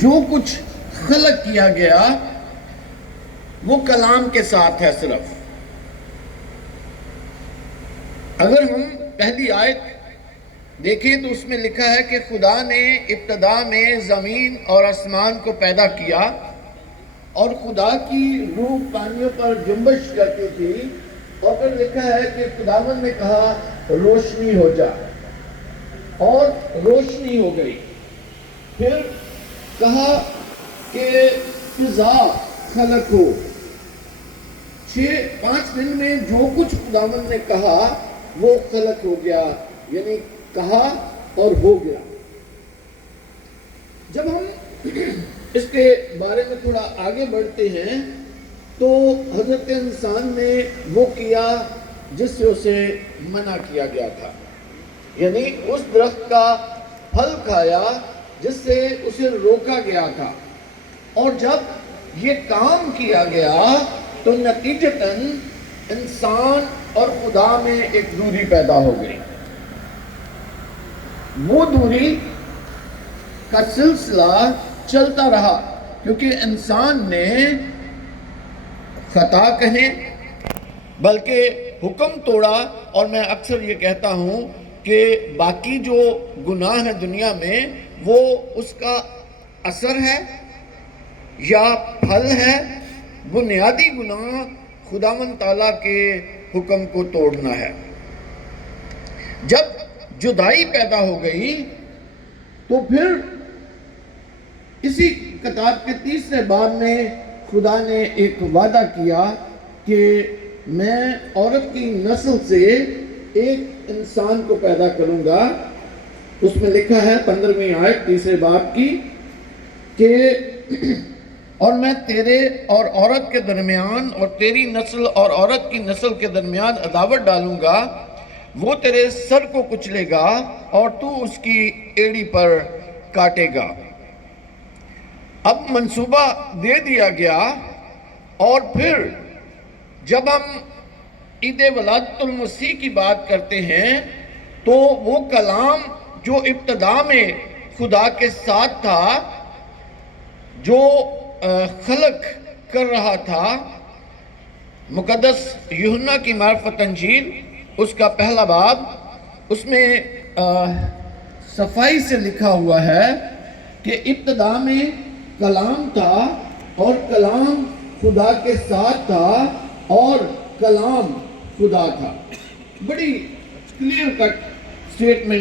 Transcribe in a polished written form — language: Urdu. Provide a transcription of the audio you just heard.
جو کچھ خلق کیا گیا وہ کلام کے ساتھ ہے صرف. اگر ہم پہلی آیت دیکھیں تو اس میں لکھا ہے کہ خدا نے ابتدا میں زمین اور آسمان کو پیدا کیا اور خدا کی روح پانیوں پر جنبش کرتی تھی، اور پھر لکھا ہے کہ خداوند نے کہا روشنی ہو جا، اور روشنی ہو گئی. پھر کہا کہ فضا خلق ہو. 5 دن میں جو کچھ خداوند نے کہا وہ خلق ہو گیا، یعنی کہا اور ہو گیا. جب ہم اس کے بارے میں تھوڑا آگے بڑھتے ہیں تو حضرت انسان نے وہ کیا جس سے اسے منع کیا گیا تھا، یعنی اس درخت کا پھل کھایا جس سے اسے روکا گیا تھا. اور جب یہ کام کیا گیا تو نتیجتاً انسان اور خدا میں ایک دوری پیدا ہو گئی. وہ دوری کا سلسلہ چلتا رہا کیونکہ انسان نے خطا کہیں بلکہ حکم توڑا. اور میں اکثر یہ کہتا ہوں کہ باقی جو گناہ ہے دنیا میں وہ اس کا اثر ہے یا پھل ہے. بنیادی گناہ خداوند تعالیٰ کے حکم کو توڑنا ہے. جب جدائی پیدا ہو گئی تو پھر اسی کتاب کے 3 باب میں خدا نے ایک وعدہ کیا کہ میں عورت کی نسل سے ایک انسان کو پیدا کروں گا. اس میں لکھا ہے 15ویں آیت 3 باب کی کہ اور میں تیرے اور عورت کے درمیان اور تیری نسل اور عورت کی نسل کے درمیان عداوت ڈالوں گا، وہ تیرے سر کو کچلے گا اور تو اس کی ایڑی پر کاٹے گا. اب منصوبہ دے دیا گیا. اور پھر جب ہم عید ولادت المسیح کی بات کرتے ہیں تو وہ کلام جو ابتدا میں خدا کے ساتھ تھا، جو خلق کر رہا تھا، مقدس یوحنا کی معرفت انجیل اس کا 1 باب، اس میں صفائی سے لکھا ہوا ہے کہ ابتدا میں کلام تھا اور کلام خدا کے ساتھ تھا اور کلام خدا تھا. بڑی کلیئر کٹ سٹیٹمنٹ